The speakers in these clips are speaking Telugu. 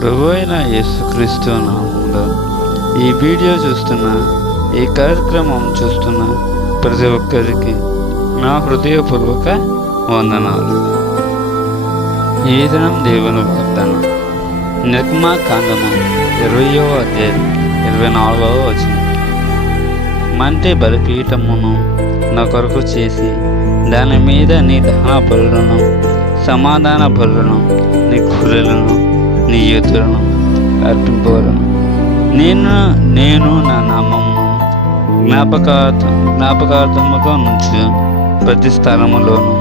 ప్రభు అయిన యేసుక్రీస్తు నామములో ఈ వీడియో చూస్తున్న, ఈ కార్యక్రమం చూస్తున్న ప్రతి ఒక్కరికి నా హృదయపూర్వక వందనాలు. ఈ దినం దేవుని వాగ్దానం నిర్గమాకాండము 20వ అధ్యాయం 24వ వచనం. మంటి బలిపీఠమును నా కొరకు చేసి దాని మీద నీ దహన బలులను, సమాధాన బలులను, నీ గొర్రెలను, నీ ఎద్దులను అర్పింపవలను. నేను నా నామమును జ్ఞాపకార్థముగా నుంచి ప్రతి స్థలములోను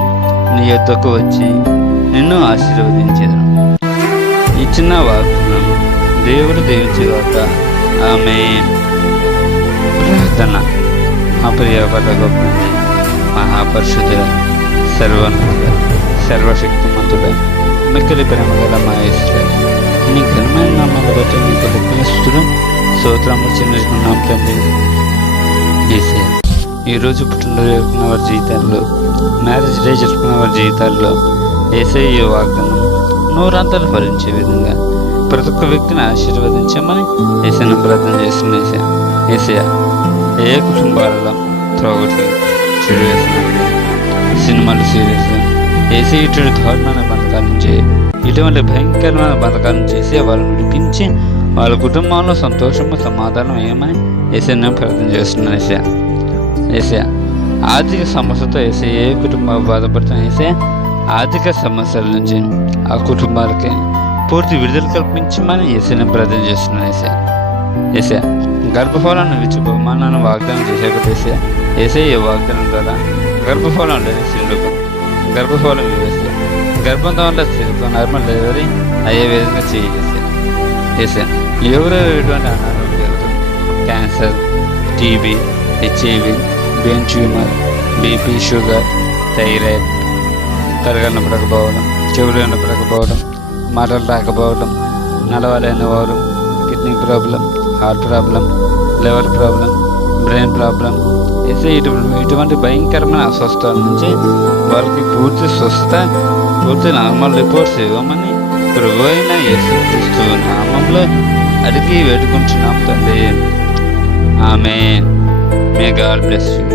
నీ యొద్దకు వచ్చి నిన్ను ఆశీర్వదించేదను. ఇచ్చిన వాగ్దానం దేవుడు దీవించుగాక. ఆమేన్. ప్రార్థన. మా ప్రియ పరలోకపు మహాపరిశుద్ధుడ, సర్వోన్నతుడ, సర్వశక్తిమంతుడ, మిక్కిలి ప్రేమ గల మా యేసయ్య, నీ ఘనమైన నామమును బట్టి నీకు కృతజ్ఞతలు స్తోత్రములు చెల్లించుకున్నాం తండ్రి. యేసయ్య, ఈరోజు పుట్టినరోజు జరుపుకున్న వారి జీవితాల్లో, మ్యారేజ్ డే జరుపుకున్న వారి జీవితాల్లో యేసయ్య ఈ వాగ్దానం నూరంతలు ఫలించే విధంగా ప్రతి ఒక్క వ్యక్తిని ఆశీర్వదించమని యేసయ్యను ప్రార్థన చేస్తున్న యేసయ్య, ఏ కుటుంబాలలో త్రోగట్లు, చెడు వేసిన సినిమాలు, సీరియస్ యేసయ్య ఇటువంటి దారుణమైన బంధకాల నుంచి, ఇటువంటి భయంకరమైన బంధకాల నుంచి యేసయ్య వాళ్ళని విడిపించి వాళ్ళ కుటుంబంలో సంతోషము, సమాధానం ఏమని యేసయ్యను ప్రార్థన చేస్తున్నాను. యేసయ్య, ఆర్థిక సమస్యతో యేసయ్య ఏ కుటుంబాలు బాధపడుతున్న యేసయ్య ఆర్థిక సమస్యల నుంచి ఆ కుటుంబాలకి పూర్తి విడుదల కల్పించమని యేసయ్యను ప్రార్థన చేస్తున్నాను. యేసయ్య, గర్భఫలాన్ని ఇచ్చి బహుమానాన్ని వాగ్దానం చేసేప్పుడు యేసయ్య వాగ్దానం ద్వారా గర్భఫలం లేని స్త్రీలకు గర్భఫలం వేసే, గర్భంతో ఉన్న స్త్రీలకు నార్మల్ డెలివరీ అయ్యే విధంగా చేసే ఎవరెవరు ఎటువంటి అనారోగ్యాలతో, cancer, TB, HIV, brain tumour, BP, sugar, thyroid, కరగ నొప్పి రాకపోవడం, చెవులు నొప్పి రాకపోవడం, మాటలు రాకపోవడం, నడవలేని వారు, kidney problem, heart problem, liver problem, brain problem ఇటువంటి భయంకరమైన అస్వస్థల నుంచి వాళ్ళకి పూర్తి స్వస్థత, పూర్తి నార్మల్ రిపోర్ట్స్ ఇవ్వమని ప్రభు అయిన యేసుక్రీస్తు నామంలో అడిగి వేడుకుంటున్నాం తండ్రి. Amen. May God bless you.